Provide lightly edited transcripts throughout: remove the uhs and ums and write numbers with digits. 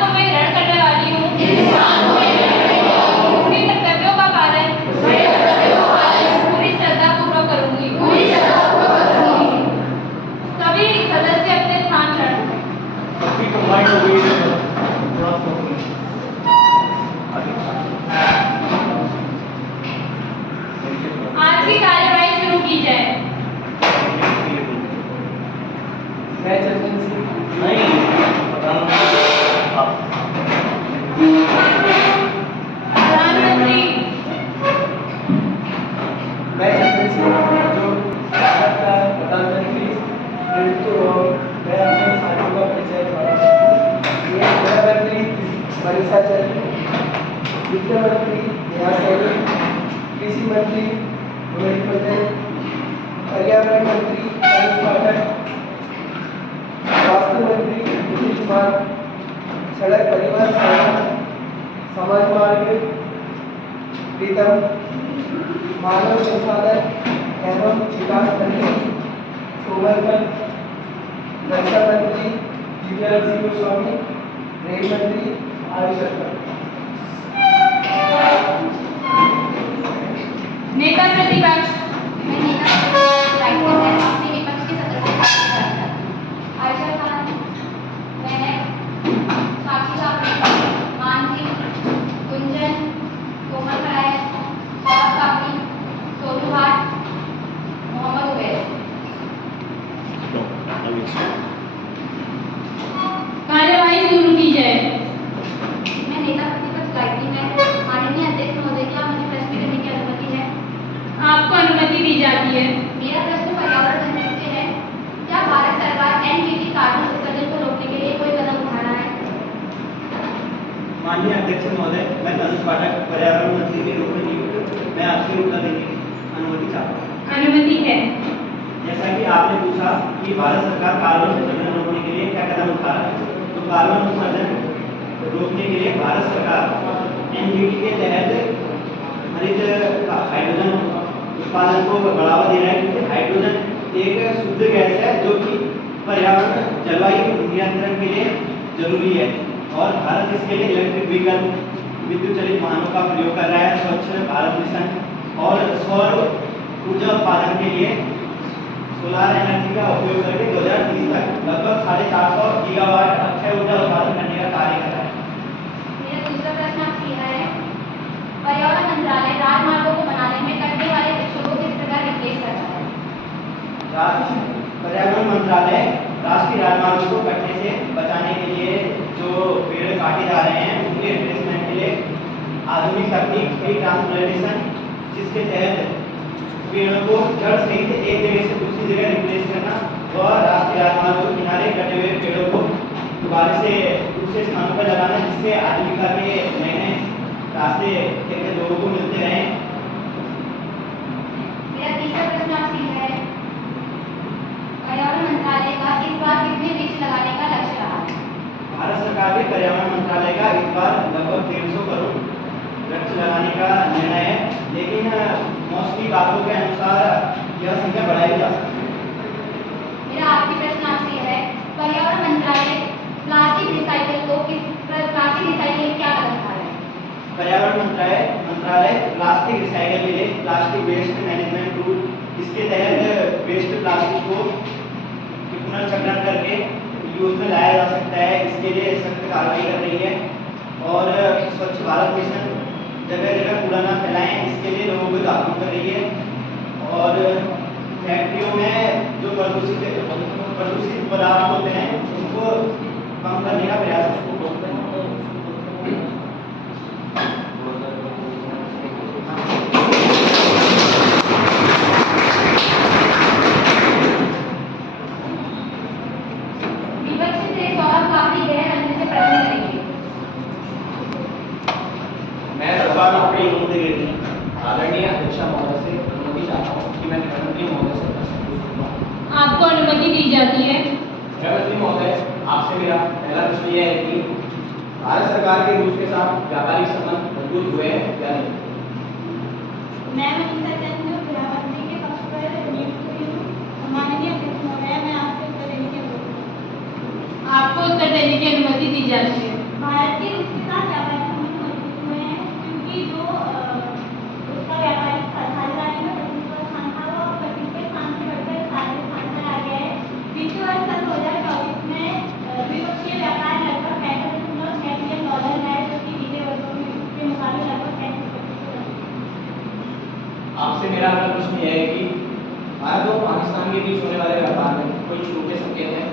को मैं ग्रहण करने वाली हूँ अपने कर्तव्यों का पालन पूरी श्रद्धापूर्वक करूँगी। सभी सदस्य अपने स्थान ग्रहण करें। आज की कार्यवाही शुरू की जाए। प्रधानमंत्री वित्त मंत्री कृषि मंत्री रोहित पटेल, पर्यावरण मंत्री अनिल पाठक, स्वास्थ्य मंत्री नीतीश कुमार, सड़क परिवहन समाज मार्ग प्रीतम, मानव संसाधन एवं विकास मंत्री सोमरकर, रक्षा मंत्री जीवन सिंह गोस्वामी, रेल मंत्री आयुष शर्मा। नेता प्रतिपक्ष मैं नेता प्रतिपक्ष अपने विपक्ष के सदस्य आयशा खान, मैं साक्षी कापड़े, मानसी, गुंजन, कोमल खड़ाई, सौरभ कापड़ी, सोनू भाट, मोहम्मद उवैस। कार्यवाही शुरू की जाए। मैं नेता प्रतिपक्ष गायत्री में माननीय अध्यक्ष महोदय, क्या मुझे प्रश्न करने की अनुमति है? आपको अनुमति दी जाती है। मेरा प्रश्न पर्यावरण मंत्री से है, क्या भारत सरकार एनजीटी कार्बन उत्सर्जन को रोकने के लिए कोई कदम उठा रहा है? माननीय अध्यक्ष महोदय, मैं तनुज पाठक पर्यावरण मंत्री के रूप में नियुक्त, मैं आपसे उत्तर देने की अनुमति चाहता हूँ। अनुमति है। जैसा कि आपने पूछा कि भारत सरकार कार्बन उत्सर्जन रोकने के लिए क्या कदम उठा रहा है, तो कार्बन उत्सर्जन रोकने के लिए भारत सरकार एनजीटी के तहत हरित हाइड्रोजन उत्पादन को बढ़ावा दे रहा है, क्योंकि हाइड्रोजन एक शुद्ध गैस है जो कि पर्यावरण जलवायु नियंत्रण के लिए जरूरी है, और भारत इसके लिए इलेक्ट्रिक व्हीकल विद्युत चालित वाहनों का प्रयोग कर रहा है। स्वच्छ भारत मिशन और सौर ऊर्जा उत्पादन के लिए सोलर एनर्जी का उपयोग करके 2030 तक लगभग 450 गीगावाट अक्षय ऊर्जा उत्पादन करने का कार्य कर रहा है। मेरा दूसरा प्रश्न आपसे यह है, पर्यावरण मंत्रालय राजमार्गों को बनाने में कटने वाले वृक्षों को किस प्रकार रिप्लेस कर रहा है? पर्यावरण मंत्रालय राष्ट्रीय राजमार्गों को कटने से बचाने के लिए जो पेड़ काटे जा रहे हैं उनके रिप्लेसमेंट के लिए आधुनिक तकनीक ट्री ट्रांसप्लांटेशन, जिसके तहत पेड़ों को जड़ सहित एक जगह से दूसरी जगह रिप्लेस करना व राष्ट्रीय राजमार्गों के किनारे कटे हुए पेड़ों को दोबारा से दूसरे स्थानों पर लगाना, जिससे आजीविका के नए नए रास्ते लोगों को मिलते रहें। मेरा तीसरा प्रश्न आपसे यह है, पर्यावरण मंत्रालय का इस बार कितने वृक्ष लगाने का लक्ष्य रहा है? भारत सरकार के पर्यावरण मंत्रालय का इस बार लगभग 150 करोड़ वृक्ष लगाने का निर्णय है, लेकिन मौसमी बातों के अनुसार यह संख्या बढ़ाई जा सकती है। मेरा आखिरी प्रश्न आपसे यह है, पर्यावरण मंत्रालय प्लास्टिक रिसाइकल क्या कदम उठा रहा है? पर्यावरण मंत्रालय प्लास्टिक रिसाइकल के लिए प्लास्टिक वेस्ट मैनेजमेंट रूल, इसके तहत वेस्ट प्लास्टिक को पुनर्चक्रण करके यूज में लाया जा सकता है, इसके लिए सख्त कार्रवाई कर रही है। और स्वच्छ भारत मिशन जगह जगह कूड़ा न फैलाएं, इसके लिए लोगों को जागरूक कर रही है। और फैक्ट्रियों में जो प्रदूषित पदार्थ होते हैं उनको कम करने का प्रयास है। विपक्ष से सौरभ काफी गहन अंत से प्रश्न करेंगे। मैं सभा में अपनी अनुमति देती आदरणीय अध्यक्ष महोदय से अनुमति चाहता हूँ कि मैं गृहमंत्री महोदय से प्रश्न पूछूंगा। आपको अनुमति दी जाती है। गृहमंत्री महोदय, आपसे मेरा पहला प्रश्न यह है कि भारत सरकार के रूस के साथ व्यापारिक संबंध मजबूत हुए हैं या नहीं? मैं मनीषा चंद जो गृहमंत्री के पक्ष पर नियुक्त हुई हूँ। माननीय अध्यक्ष महोदय, मैं आपसे उत्तर देने की अनुमति। आपको उत्तर देने की अनुमति दी जाती है। भारत के रूस के साथ व्यापारिक संबंध मजबूत हुए हैं, क्योंकि जो उसका व्यापारिक साझेदारी में 25वां स्थान था, वो अब 25वें स्थान से बढ़कर 7वें स्थान पर आ गया है। विश्व वर्ष सन 2024 में द्विपक्षीय व्यापार लगभग $65.6 बिलियन है, जो कि बीते वर्षों के मुकाबले लगभग 35% आपसे मेरा अगला प्रश्न यह है कि भारत और पाकिस्तान के बीच होने वाले व्यापार में कोई छूट के संकेत हैं?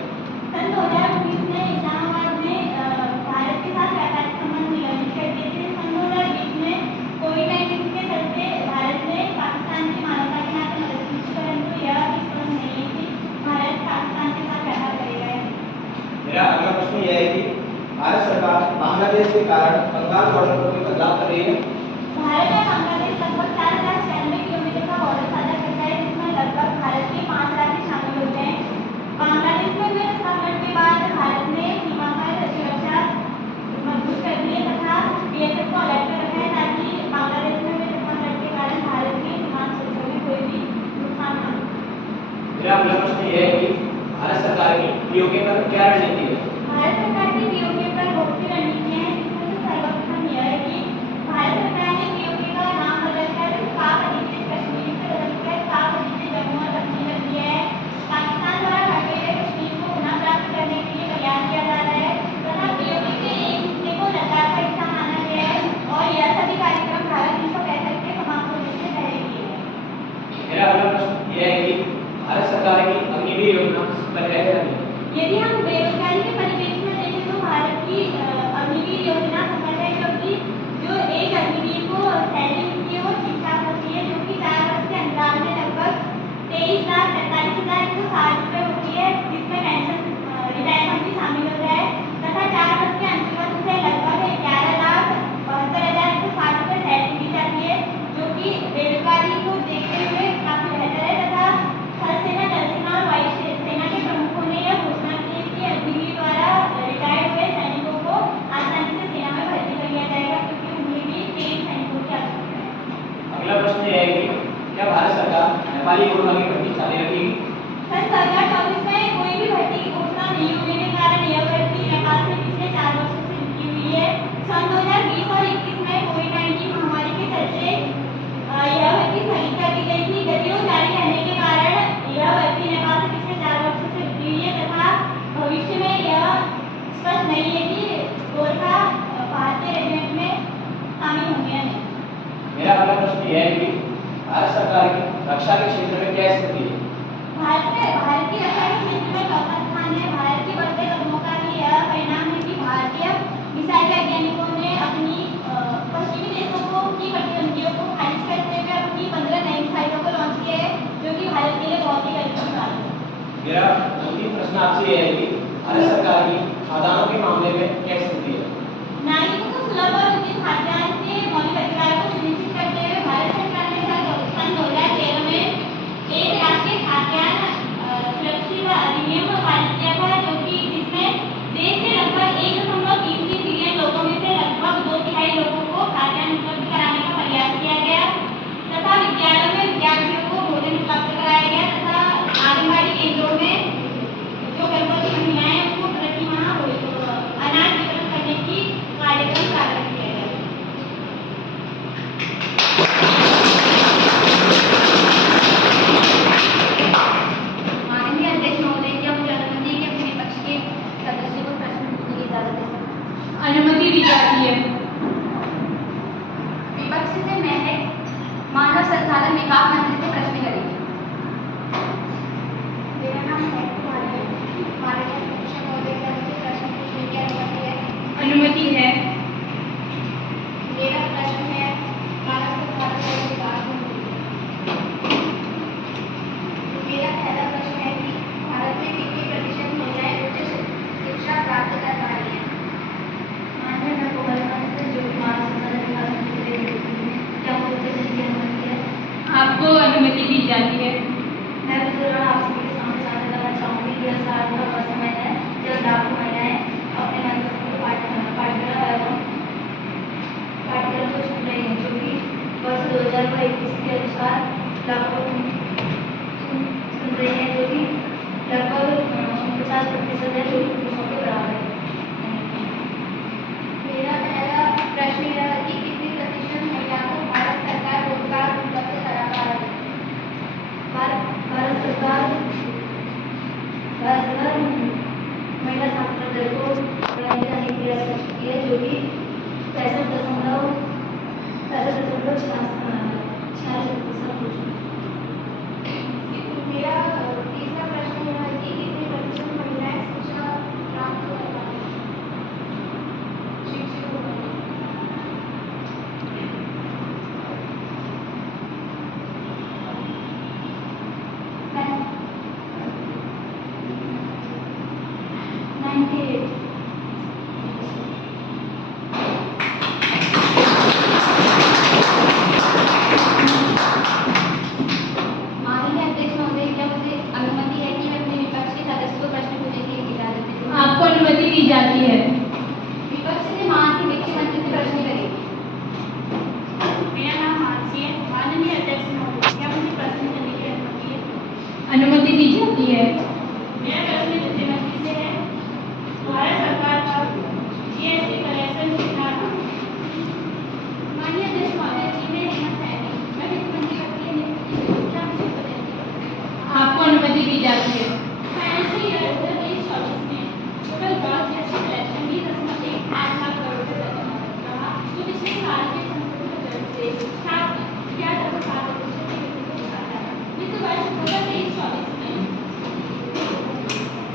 सन 2019 में इस्लामाबाद में भारत के साथ व्यापारिक संबंध निलंबित कर दिए थे। सन 2020 में कोविड-19 के चलते भारत ने पाकिस्तान की मानवता के नाते मदद की थी, परंतु यह स्पष्ट नहीं है कि भारत पाकिस्तान के साथ व्यापार करेगा या नहीं। मेरा अगला प्रश्न यह है कि भारत सरकार बांग्लादेश के कारण बंगाल बॉर्डर पर कोई बदलाव कर रही है? भारत और बांग्लादेश लगभग 4,96 किलोमीटर का बॉर्डर साझा करता है, जिसमें लगभग भारत के 5 राज्य शामिल होते हैं। बांग्लादेश में हुए संकट के बाद भारत ने सीमा पर सुरक्षा मजबूत कर दी है तथा बीएसएफ को अलर्ट कर रखा है, ताकि बांग्लादेश में हुए संकट के कारण भारत की सीमा सुरक्षा में कोई भी नुकसान न हो। मेरा अगला प्रश्न यह है कि भारत सरकार की पीओके पर क्या रणनीति है? भारत सरकार की पीओके पर बहुत सी रणनीतियां हैं, जिसमें से सर्वप्रथम यह है कि भारत सरकार ने पीओके का नाम बदलकर पाक अधिकृत कश्मीर से बदलकर पाक अधिकृत जम्मू और कश्मीर रख दिया है। पाकिस्तान द्वारा हटे हुए कश्मीर को पुनः प्राप्त करने के लिए प्रयास किया जा रहा है तथा पीओके के एक हिस्से को लद्दाख का हिस्सा माना गया है और यह सभी कार्यक्रम भारत 1965 के समाप्त होने से पहले किए गए। मेरा अगला प्रश्न यह है कि भारत सरकार की अग्निवीर योजना सफल है या नहीं? यदि हम बेरोजगारी के परिप्रेक्ष्य में देखें तो भारत की अग्निवीर योजना सफल है, क्योंकि जो एक अग्निवीर को सैलरी मिलती है वो ठीक ठाक होती है, जो कि 4 वर्ष के अंतराल में लगभग 23,43,160 रुपये होती है, जिसमें पेंशन रिटायरमेंट भी शामिल होता है तथा 4 वर्ष के अंत में उसे लगभग 11,72,160 रुपये सैलरी दी जाती है, जो कि बेरोजगारी को देखते हुए काफी बेहतर है। तथा थल सेना, जल सेना और वायु सेना के प्रमुखों ने यह घोषणा की है कि अग्निवीर द्वारा रिटायर्ड हुए सैनिकों को आसानी से सेना में भर्ती कर लिया जाएगा, क्योंकि उन्हें भी 23 सैनिकों की आवश्यकता है। अगला प्रश्न यह है कि क्या भारत सरकार नेपाली कोरोना की भर्ती जारी रखेगी? सन 2024 में कोई भी भर्ती की घोषणा नहीं होने के कारण यह भर्ती नेपाल से पिछले 4 वर्षों से रुकी हुई है। सन 2020 और 21 में कोविड-19 महामारी के चलते यह भर्ती स्थगित कर दी गई थी। गतिरोध जारी रहने के कारण यह भर्ती नेपाल से पिछले 4 वर्षों से रुकी हुई है तथा भविष्य में यह स्पष्ट नहीं है कि गोरखा भारतीय रेजिमेंट में शामिल होंगे या नहीं। मेरा अगला प्रश्न यह है कि भारत सरकार की रक्षा के क्षेत्र में क्या स्थिति है? भारत की रक्षा के क्षेत्र में चौथा स्थान है। भारत के बढ़ते कदमों का भी यह परिणाम है कि भारतीय मिसाइल वैज्ञानिकों ने अपनी पश्चिमी देशों की प्रतिबंधियों को खारिज करते हुए अपनी 15 नई मिसाइलों को लॉन्च किया है, जो कि भारत के लिए बहुत ही गर्व की बात है। मेरा अंतिम प्रश्न आपसे यह है कि भारत सरकार की खाद्यान्नों के मामले में क्या स्थिति है? नागरिकों को सुलभ और उचित खाद्यान्न के मौलिक अधिकारों को सुनिश्चित करते हुए भारत सरकार ने सन 2013 में एक राष्ट्रीय खाद्यान्न सुरक्षा अधिनियम पारित किया था, जो कि जिसमें देश के लगभग 1.33 बिलियन लोगों में से लगभग 2/3 लोगों को खाद्यान्न उपलब्ध कराने का प्रयास किया गया तथा विद्यालयों में विद्यार्थियों को भोजन उपलब्ध कराया गया तथा आंगनबाड़ी केंद्रों में जो गर्भवती महिलाएं हैं उनको प्रति माह अनाज वितरण करने की कार्यक्रम प्रारंभ किया गया। माननीय अध्यक्ष महोदय, क्या मुझे अनुमति है कि अपने विपक्ष के सदस्यों को प्रश्न पूछने की इजाजत है? अनुमति दी जाती है। विपक्ष से महक मानव संसाधन विकास मंत्री से प्रश्न करेंगे। मेरा नाम है माननीय अध्यक्ष महोदय, क्या मुझे प्रश्न पूछने की अनुमति है? अनुमति है। मेरा प्रश्न है मानव संसाधन विकास मंत्री से। मेरा पहला प्रश्न है कि भारत में कितने प्रतिशत महिलाएं उच्च शिक्षा प्राप्त कर पा रही हैं? माननीय मैं जो मानव संसाधन विकास मंत्री हैं, क्या मुझे प्रश्न की अनुमति है? आपको अनुमति दी जाती है। मैं इस दौरान आप सभी के सामने साझा करना चाहूँगी कि यह साल का वह समय है जब लाखों महिलाएं अपने मनपसंद पाठ्यक्रम 98. माननीय अध्यक्ष महोदय, क्या मुझे अनुमति है कि मैं अपने विपक्ष के सदस्य को प्रश्न पूछने की इजाजत देती हूँ? आपको अनुमति दी जाती है। विपक्ष से मानसी वित्त मंत्री से प्रश्न करेगी। मेरा नाम मानसी है। माननीय अध्यक्ष महोदय, क्या मुझे प्रश्न करने की अनुमति है? अनुमति दी जाती है। मेरा प्रश्न वित्त मंत्री से है। भारत सरकार का जीएसटी कलेक्शन कितना था? माननीय अध्यक्ष महोदय जी, मैं हेमंत सैनी, मैं वित्त मंत्री पद के लिए नियुक्त की गई हूँ। क्या मुझे उत्तर देने की आवश्यकता है? आपको अनुमति दी जाती है। फाइनेंशियल ईयर 2023-24 में total gross GST collection 20.18 lakh crore रुपए रहा, जो पिछले साल के संशोधित दर से 7.7% की वृद्धि को दिखाता है। वित्त वर्ष 2023-24 में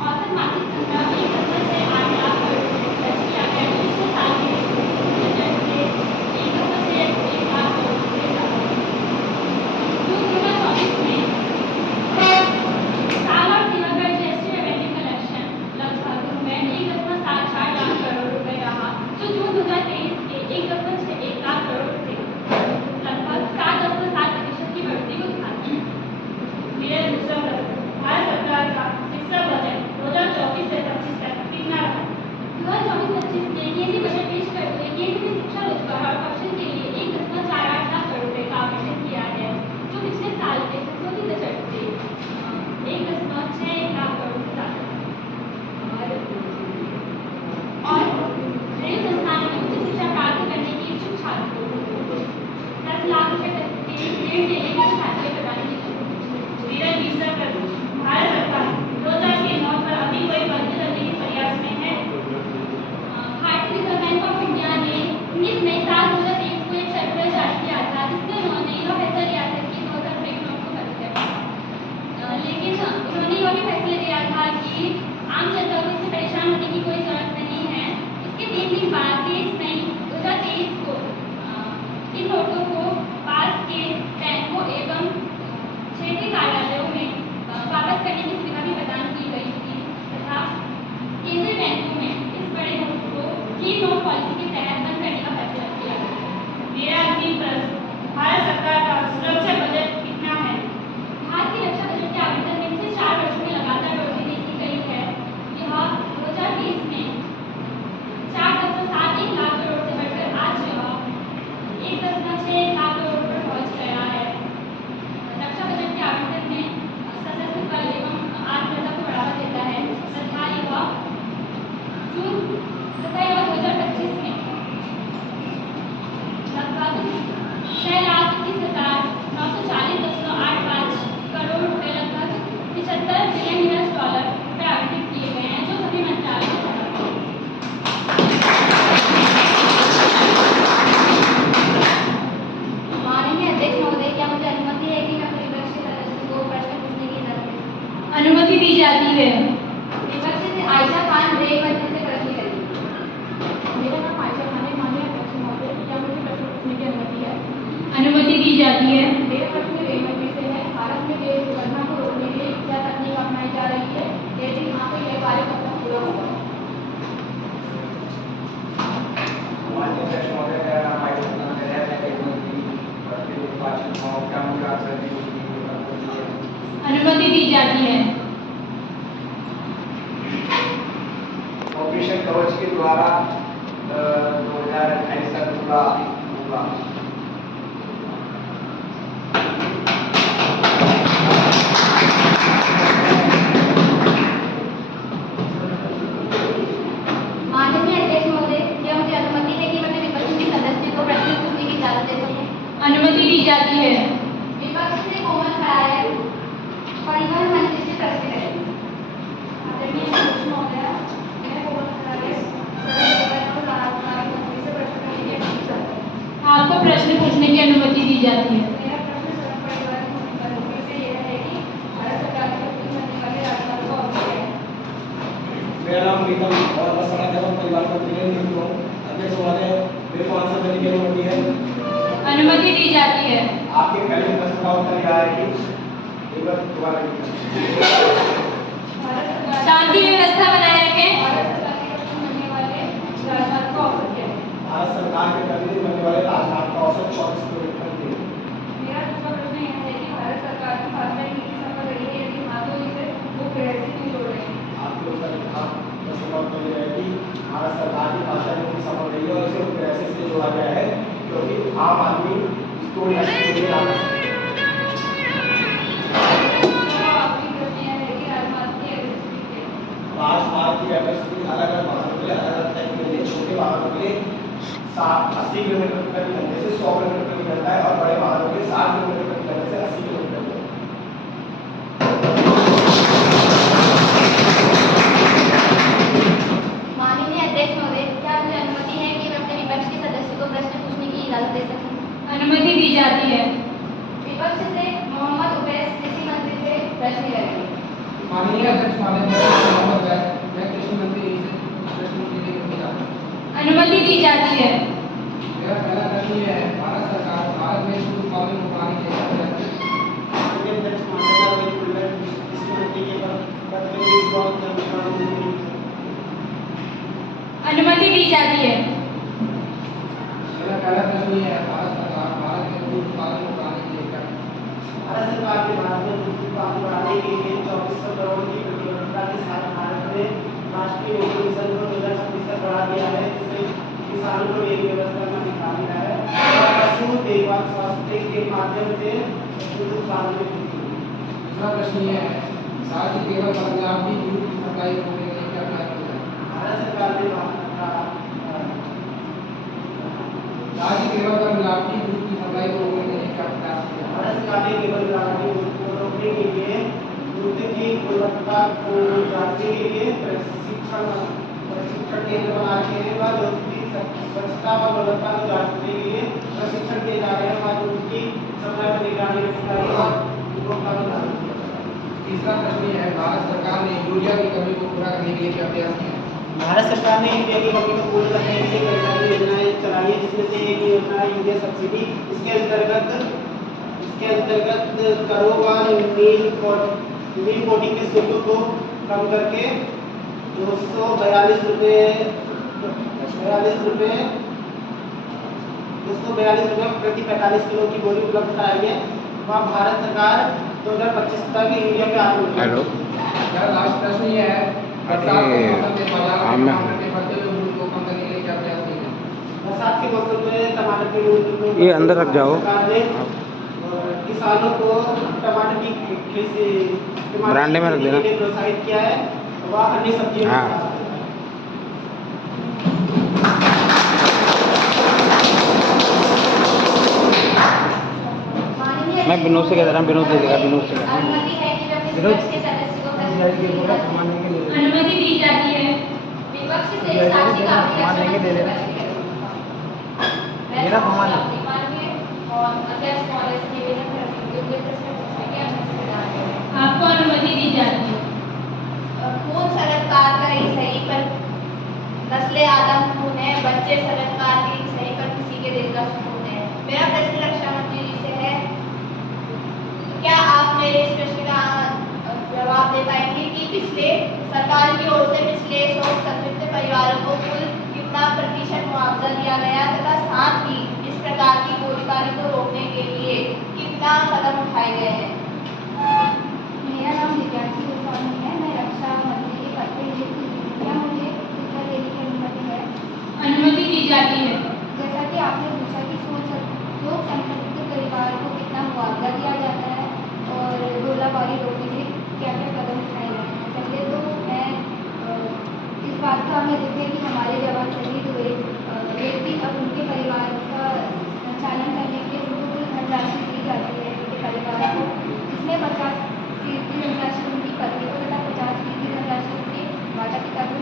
औसत मासिक संग्रह 1.68 लाख करोड़ रुपए दर्ज किया गया, जो पिछले साल के दर से 1.1 लाख करोड़ रुपए ज्यादा है। जून 2024 में साल और सीमा पर जीएसटी रेवेन्यू कलेक्शन लगभग रुपए 1.74 लाख करोड़ रुपए रहा, जो जून 2023 के 1.61 लाख करोड़ से लगभग 7.7% की बढ़ोतरी को दिखाता है। मेरा दूसरा प्रश्न, भारत सरकार का शिक्षा बजट 2024 से 25 तक कितना रहा? 2024-25 के केंद्रीय बजट पेश करते हुए केंद्र ने शिक्षा, रोजगार और कौशल के लिए 1.48 लाख करोड़ रुपए का आवंटन किया है, जो पिछले साल के संशोधित बजट से 1.61 लाख करोड़ से ज्यादा है। और रेल संस्थानों में उच्च शिक्षा प्राप्त करने के इच्छुक छात्रों को 10 लाख रुपए तक के ऋण देने की छात्रवृत्ति प्रदान की जाएगी। मेरा तीसरा प्रश्न, भारत सरकार 2000 के नोट पर अभी कोई बंदी करने के प्रयास में है? भारतीय रिजर्व बैंक ऑफ इंडिया ने 19 मई साल 2023 को एक सर्कुलर जारी किया था, जिसमें उन्होंने यह फैसला लिया था कि 2000 रुपए के नोट को बंद कर दिया। लेकिन उन्होंने यह भी फैसला लिया था कि आम जनता को इससे परेशान होने की कोई जरूरत नहीं है। इसके 3 दिन बाद 23 मई 2023 को इन नोटों को पास के बैंकों एवं क्षेत्रीय कार्यालयों में वापस करने की सुविधा भी प्रदान की गई थी तथा केंद्रीय बैंकों में इस बड़े नोट को क्लीन नोट पॉलिसी के तहत बंद करने का फैसला किया गया। मेरा अंतिम प्रश्न, भारत सरकार का सुरक्षा बजट कितना है? भारत की रक्षा बजट के आवंटन में पिछले 4 वर्षों में लगातार बढ़ोतरी की गई है। यह 2020 में 4.71 लाख करोड़ से बढ़कर आज यह 1.6 लाख करोड़ पर पहुंच गया है। रक्षा बजट के आवंटन में सशस्त्र बल एवं आत्मरक्षा को बढ़ावा देता है तथा यह 2025 में लगभग 6,21,940.85 करोड़ रुपए लगभग 75 बिलियन US डॉलर रुपए आवंटित किए गए हैं, जो सभी मंत्रालयों में समर्पित हैं। माननीय अध्यक्ष महोदय, क्या मुझे अनुमति है कि मैं अपने विपक्ष के सदस्य को प्रश्न पूछने की इजाजत देती हूँ? अनुमति दी जाती है। विपक्ष से आयशा खान रेवती से प्रश्न करेगी। मेरा नाम आयशा खान है। माननीय अध्यक्ष महोदय, क्या मुझे प्रश्न पूछने की अनुमति है? अनुमति दी जाती है। मेरा प्रश्न रेलवे से है। भारत में रेल दुर्घटना को रोकने के लिए क्या तकनीक अपनाई जा रही है? यदि हाँ, तो यह कार्य कब तक पूरा होगा? माननीय अध्यक्ष महोदय, मेरा नाम आयुष कुमार है। मैं वित्त मंत्री पद के लिए निर्वाचित हूँ। क्या मुझे आपसे अनुमति दी जाती है। ऑपरेशन कवच के द्वारा 2028 तक पूरा होगा। माननीय अध्यक्ष महोदय, क्या मुझे अनुमति है कि मैं अपने विपक्ष के सदस्य को प्रश्न पूछने की इजाजत दे सकूं? अनुमति दी जाती है। विपक्ष से कोमल खराय परिवहन मंत्री से प्रश्न करेंगे। आदरणीय अध्यक्ष महोदय, मैं कोमल खराय सड़क परिवहन और राजमार्ग मंत्री से प्रश्न करने की अनुमति चाहता हूँ। आपको प्रश्न पूछने की अनुमति दी जाती है। मेरा प्रश्न सड़क परिवहन मंत्री से यह है कि भारत सरकार के उपयोग करने वाले राजमार्ग का अवसर है। मेरा नाम प्रीतम और मैं सड़क एवं परिवहन मंत्री के नियुक्त हूँ। अध्यक्ष महोदय, मेरे को आंसर देने की अनुमति है। अनुमति दी जाती है। आपके पहले प्रश्न का उत्तर यह है कि एक बार दोबारा भारत सरकार शांति व्यवस्था बनाए रखें। भारत भारत सरकार की भाषा जो कि समझ रही है और इसे वैसे इसलिए जोड़ा गया है क्योंकि आम आदमी इसको ऐसे नहीं ला सकते। आपकी प्रश्न यह है कि राजमार्ग की एवरेज स्पीड क्या है? राजमार्ग की एवरेज स्पीड अलग अलग वाहनों के लिए अलग अलग तय की गई है। छोटे वाहनों के लिए 80 किलोमीटर प्रति घंटे से 100 किलोमीटर प्रति घंटा है और बड़े वाहनों के लिए 60 किलोमीटर प्रति घंटे से 80 किलोमीटर प्रति घंटा। माननीय अध्यक्ष महोदय, क्या मुझे अनुमति है कि मैं अपने विपक्ष के सदस्य को प्रश्न पूछने की इजाजत दे सकूं? अनुमति दी जाती है। विपक्ष से मोहम्मद उवैस कृषि मंत्री से प्रश्न करेंगे। माननीय अध्यक्ष महोदय, मेरा नाम मोहम्मद उवैस, मैं कृषि मंत्री से प्रश्न पूछने के लिए चाहता हूं। अनुमति दी जाती है। मेरा पहला प्रश्न यह है, भारत सरकार भारत में दूध उत्पादन को बढ़ाने के लिए क्या करती है? माननीय अध्यक्ष महोदय, मैं कृषि मंत्री के पद के लिए बहुत धन्यवाद। अनुमति दी जाती है। मेरा पहला प्रश्न यह है, भारत सरकार भारत में दूध उत्पादन को बढ़ाने के लिए क्या करती है? भारत सरकार के भारत में दूध उत्पादन बढ़ाने के लिए 2400 करोड़ की प्रतिबद्धता के साथ भारत ने राष्ट्रीय मिशन को 2026 तक बढ़ा दिया है, जिससे किसानों को एक व्यवस्था का दिखा दिया है और पशु देखभाल स्वास्थ्य के माध्यम से दूध उत्पादन में वृद्धि हुई। दूसरा प्रश्न यह है, राज्य केवल पंजाब की दूध की सप्लाई रोकने के लिए क्या प्रयास किया जाए? भारत सरकार ने राज्य केवल पंजाब की दूध की सप्लाई को रोकने के लिए क्या प्रयास किया जाए? भारत सरकार ने केवल ग्रामीण दूध को रोकने के लिए दूध की गुणवत्ता को जांचने के लिए प्रशिक्षण केंद्र बनाए गए हैं व दूध की स्वच्छता व गुणवत्ता को जांचने के लिए प्रशिक्षण किए जा रहे हैं व दूध की सप्लाई पर निगरानी रखी जा रही है और उपभोक्ता को जागरूक किया जा रहा है। तीसरा प्रश्न यह है, भारत सरकार ने यूरिया की कमी को पूरा करने के लिए क्या प्रयास किया? भारत सरकार ने यूरिया की कमी को पूरा करने के लिए कई सारी योजनाएं चलाई है, जिसमें से एक योजना है यूरिया सब्सिडी। इसके अंतर्गत करों व नीम कोटिंग के शुल्क को कम करके 242 रुपये प्रति 45 किलो की बोरी उपलब्ध कराई है। वहाँ भारत सरकार 2025 तक यूरिया के आपूर्ति। हेलो। मेरा लास्ट प्रश्न यह है, बरसात के मौसम में बाजार में टमाटर के बढ़ते हुए मूल्य को कम करने के लिए क्या प्रयास किए जाए? बरसात के मौसम में टमाटर के मूल्य को ये अंदर रख जाओ। सरकार ने किसानों को टमाटर की खेती बरामदे में रख देना। के लिए प्रोत्साहित किया है व अन्य सब्जियों हाँ। मैं विनोद से कह रहा हूँ, विनोद दे देगा, विनोद से। अनुमति है कि मैं अपने विपक्ष के सदस्य को प्रश्न पूछने की इजाजत दूं। अनुमति दी जाती है। विपक्ष से साक्षी काफी मेरा सामान माननीय और अध्यक्ष महोदय से निवेदन करती हूँ कि मुझे प्रश्न पूछने की अनुमति प्रदान करें। आपको अनुमति दी जाती है। खून सरकार का ही सही पर नस्ले आदम खून है, बच्चे सरकार के ही सही पर किसी के दिल का सुकून है। मेरा प्रश्न रक्षा मंत्री जी से है, क्या आप मेरे इस प्रश्न का जवाब दे पाएंगे कि पिछले सरकार की ओर से पिछले शोक संतप्त परिवारों को कुल कितना प्रतिशत मुआवजा दिया गया तथा साथ ही इस प्रकार की गोलीबारी को रोकने के लिए कितना कदम उठाए गए हैं? मेरा नाम दिव्यांशी गोस्वामी है, मैं रक्षा मंत्री के पद पर नियुक्त हुई हूं। क्या मुझे उत्तर देने की अनुमति है? अनुमति दी जाती है। जैसा कि आपने पूछा कि शोक संतप्त परिवार को कितना मुआवजा दिया जाता है और गोलीबारी रोकने से क्या क्या कदम उठाए जाते हैं। पहले तो मैं इस बात का हमें देखें कि हमारे जवान शहीद हुए व्यक्ति अब उनके परिवार का संचालन करने के लिए उनको कुल धनराशि दी जाती है उनके परिवार को, जिसमें 50% धनराशि उनकी पत्नी को तथा 50% धनराशि उनके माता पिता को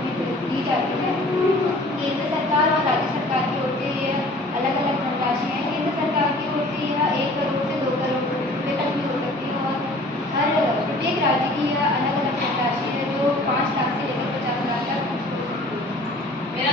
दी जाती है। केंद्र सरकार और राज्य सरकार की ओर से यह अलग अलग धनराशि है। केंद्र सरकार की ओर से यह 1 करोड़ से 2 करोड़ रुपये तक भी हो सकती है और हर प्रत्येक राज्य की यह अलग अलग धनराशि है जो 5 लाख से लेकर 50 लाख तक। मेरा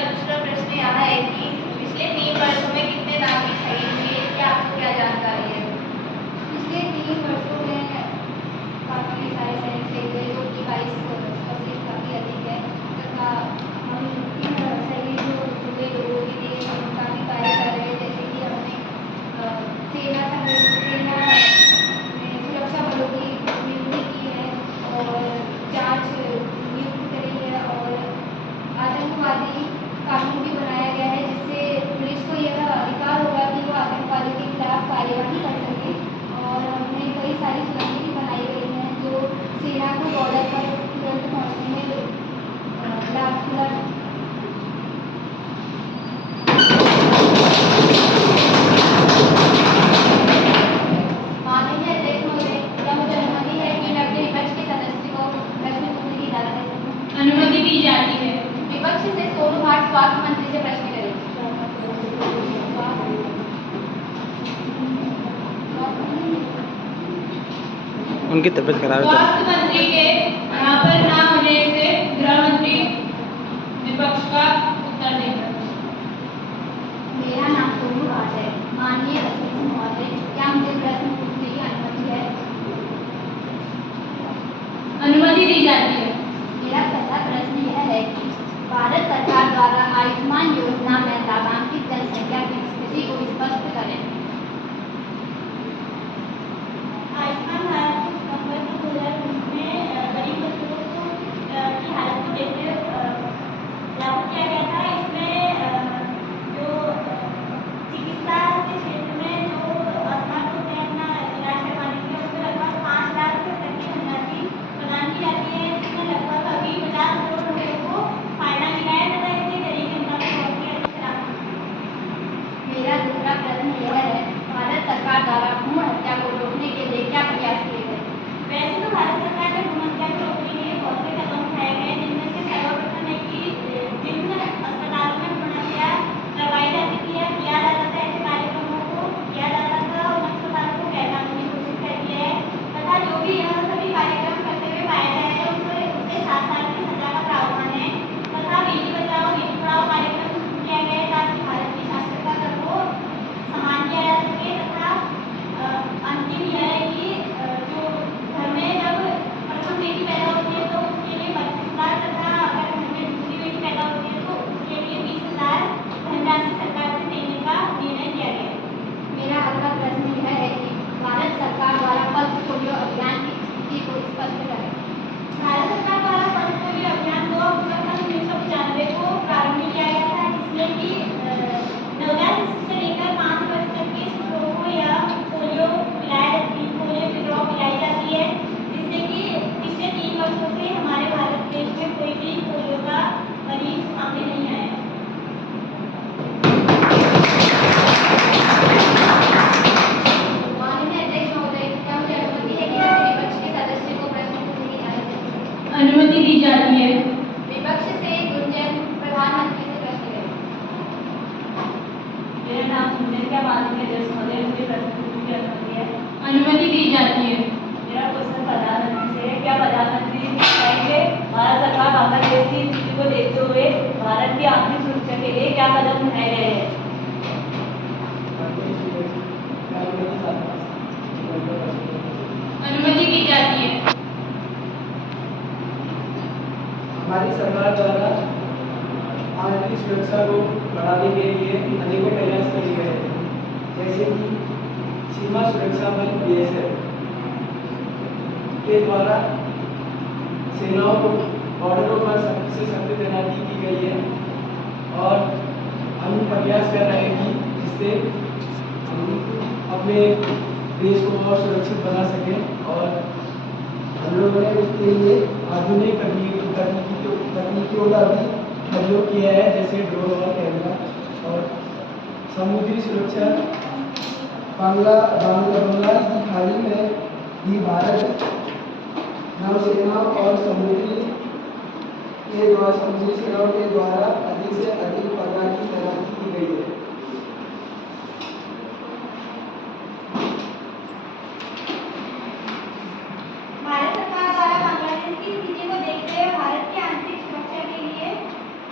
उनकी तबीयत खराब है स्वास्थ्य मंत्री के यहाँ पर ना होने से गृह मंत्री विपक्ष का उत्तर देंगे। मेरा नाम सोनू राज है। माननीय अध्यक्ष महोदय, क्या मुझे प्रश्न पूछने की अनुमति है? अनुमति दी जाती है। मेरा पहला प्रश्न यह है कि भारत सरकार द्वारा आयुष्मान योजना में लाभान्वित जनसंख्या की स्थिति को स्पष्ट करें। आयुष्मान भारत के सितंबर से 2019 में गरीब मजदूरों को की हालत को देखते हुए लागू किया गया था। इसमें जो चिकित्सा के क्षेत्र में जो असमर्थ होते हैं अपना इलाज करवाने के लिए, उसमें लगभग 5 लाख तक की धनराशि प्रदान की जाती है, जिसमें लगभग अभी 50 करोड़ रुपये को फायदा मिला है तथा इससे गरीब जनता को बहुत ही अधिक लाभ मिला। मेरा दूसरा प्रश्न यह है, भारत सरकार द्वारा भ्रूण हत्या को रोकने के लिए क्या प्रयास किए गए? वैसे तो भारत सरकार ने भ्रूण हत्या को रोकने के लिए बहुत से कदम उठाए गए, जिनमें से सर्वप्रथम है कि जिन अस्पतालों में भ्रूण हत्या करवाई जाती थी या किया जाता था, ऐसे कार्यक्रमों को किया जाता था और अस्पतालों को गैरकानूनी घोषित कर दिया है तथा जो भी यह सभी कार्यक्रम करते हुए पाया जाएगा उससे 7 साल की सजा का प्रावधान है तथा बेटी बचाओ बेटी पढ़ाओ कार्यक्रम शुरू किया गया है ताकि भारत की साक्षरता दर को समान किया जा सके तथा अंतिम यह है कि जो घर में जब प्रथम बेटी पैदा होती है तो उसके लिए 25,000 तथा अगर घर में दूसरी बेटी पैदा होती है तो उसके लिए 20,000 धनराशि सरकार से देने का निर्णय किया गया है। मेरा अगला प्रश्न यह है कि भारत सरकार द्वारा पल्स पोलियो अभियान की स्थिति को स्पष्ट करें। भारत सरकार द्वारा पल्स पोलियो अभियान 2 अक्टूबर 1995 को प्रारंभ किया गया था, जिसमें कि नवजात शिशु से लेकर 5 वर्ष तक के शिशुओं को यह पोलियो की ड्रॉप पिलाई जाती है, जिससे कि पिछले 3 वर्षों से हमारे भारत देश में कोई भी पोलियो का मरीज सामने नहीं आया है। माननीय अध्यक्ष महोदय, क्या मुझे अनुमति है कि मैं विपक्ष के सदस्य को प्रश्न पूछने की इजाजत दें? अनुमति दी जाती है। विपक्ष से गुंजन प्रधानमंत्री से प्रश्न करें। मेरा नाम गुंजन, क्या माननीय अध्यक्ष महोदय मुझे प्रश्न पूछने की अनुमति है? अनुमति दी जाती है। मेरा क्वेश्चन प्रधानमंत्री से है, क्या प्रधानमंत्री कहेंगे भारत सरकार बांग्लादेश की स्थिति को देखते हुए भारत की आंतरिक सुरक्षा के लिए क्या कदम उठाए गए हैं? अनुमति दी जाती है। हमारी सरकार द्वारा आंतरिक सुरक्षा को बढ़ाने के लिए अनेकों प्रयास किए गए हैं, जैसे कि सीमा सुरक्षा बल BSF के द्वारा सेनाओं को बॉर्डरों पर सख्त से सख्त तैनाती की गई है और हम प्रयास कर रहे हैं कि जिससे हम अपने देश को और सुरक्षित बना सकें और हम लोगों ने उसके लिए आधुनिक तकनीकियों का भी प्रयोग किया है, जैसे ड्रोन और कैमरा। और समुद्री सुरक्षा बंगाल की खाड़ी में भी भारत नौसेना और समुद्री सेनाओं के द्वारा अधिक से अधिक प्रकार की तैनाती की गई है। भारत सरकार द्वारा बांग्लादेश की स्थिति को देखते हुए भारत की आंतरिक सुरक्षा के लिए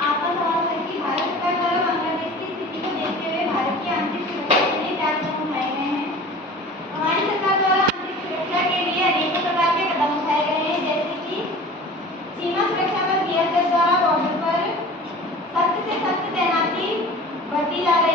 आपका सवाल है कि भारत सरकार द्वारा बांग्लादेश की स्थिति को देखते हुए भारत की आंतरिक सुरक्षा के लिए क्या कदम उठाए गए हैं? हमारी सरकार द्वारा आंतरिक सुरक्षा के लिए अनेकों प्रकार के कदम उठाए गए हैं, जैसे कि सीमा सुरक्षा पर BSF द्वारा बॉर्डर पर सख्त से सख्त तैनाती बढ़ती जा रही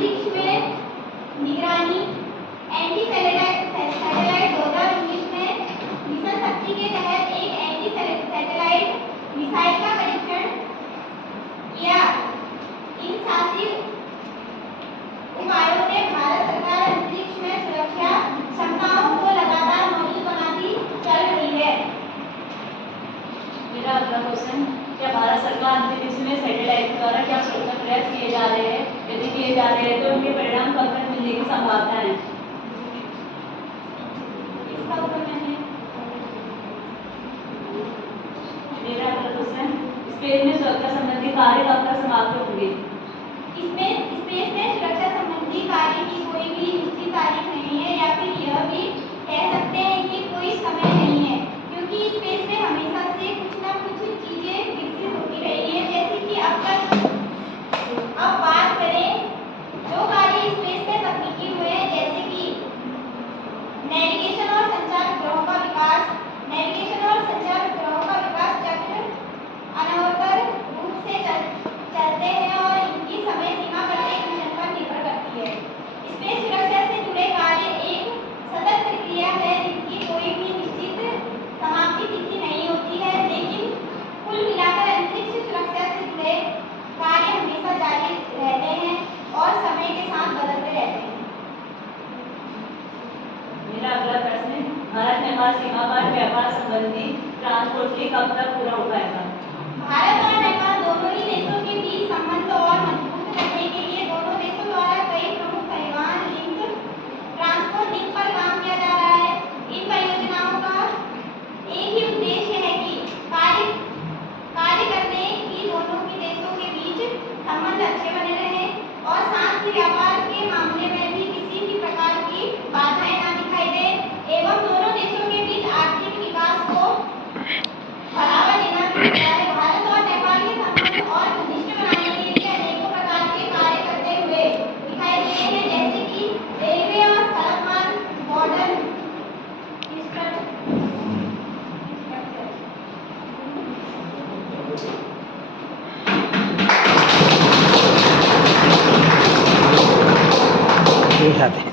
अंतरिक्ष में निगरानी, एंटी सैटेलाइट 2019 में मिशन शक्ति के तहत एक एंटी सैटेलाइट मिसाइल का परीक्षण किया। इन शासी उपायों ने भारत सरकार अंतरिक्ष में सुरक्षा क्षमताओं को लगातार मौजूद बनाती चल रही है। मेरा अगला क्वेश्चन, क्या भारत सरकार अंतरिक्ष में सैटेलाइट द्वारा क्या सुरक्षा प्रयास किए जा रहे हैं? यदि किए जा रहे हैं तो उनके परिणाम कब तक मिलने की संभावना है? इसका उत्तर मैंने मेरा अगला क्वेश्चन, स्पेस में सुरक्षा संबंधी कार्य कब तक समाप्त होंगे? स्पेस में सुरक्षा संबंधी कार्य की कोई भी निश्चित तारीख नहीं है, या फिर यह भी कह सकते हैं कि कोई समय नहीं है, क्योंकि स्पेस में हमेशा से कुछ ना कुछ चीजें विकसित होती रही है। जैसे कि अब बात करें जो कार्य स्पेस में तकनीकी हुए हैं, जैसे कि नेविगेशन और संचार उपग्रहों का विकास चक्र अनवरत रूप से चलते हैं और इनकी समय सीमा प्रत्येक मिशन पर निर्भर करती है। स्पेस सुरक्षा से जुड़े कार्य एक सतत प्रक्रिया है जिनकी कोई भी निश्चित समाप्ति तिथि नहीं होती है, लेकिन कुल मिलाकर अंतरिक्ष सुरक्षा से जुड़े कार्य हमेशा जारी रहते हैं और समय के साथ बदलते रहते हैं। मेरा अगला प्रश्न, भारत नेपाल सीमा पर व्यापार संबंधी ट्रांसपोर्ट कब तक पूरा हो पाएगा? भारत और नेपाल दोनों ही देशों के बीच संबंध और मजबूत करने के लिए दोनों देशों द्वारा कई प्रमुख परिवहन लिंक, ट्रांसपोर्ट लिंक पर काम किया जा रहा है। इन परियोजनाओं का एक ही उद्देश्य है कि कार्य करने की दोनों के देशों के बीच संबंध अच्छे बने रहें और साथ ही व्यापार के मामले में भी किसी भी प्रकार की बाधाएं ना दिखाई दे एवं दोनों देशों के बीच आर्थिक विकास को बढ़ावा देना है। भारत और नेपाल के संबंध और घनिष्ठ बनाने के लिए अनेकों प्रकार के कार्य करते हुए दिखाई दिए हैं, जैसे कि रेलवे और सड़क मार्ग, बॉर्डर ठीक है।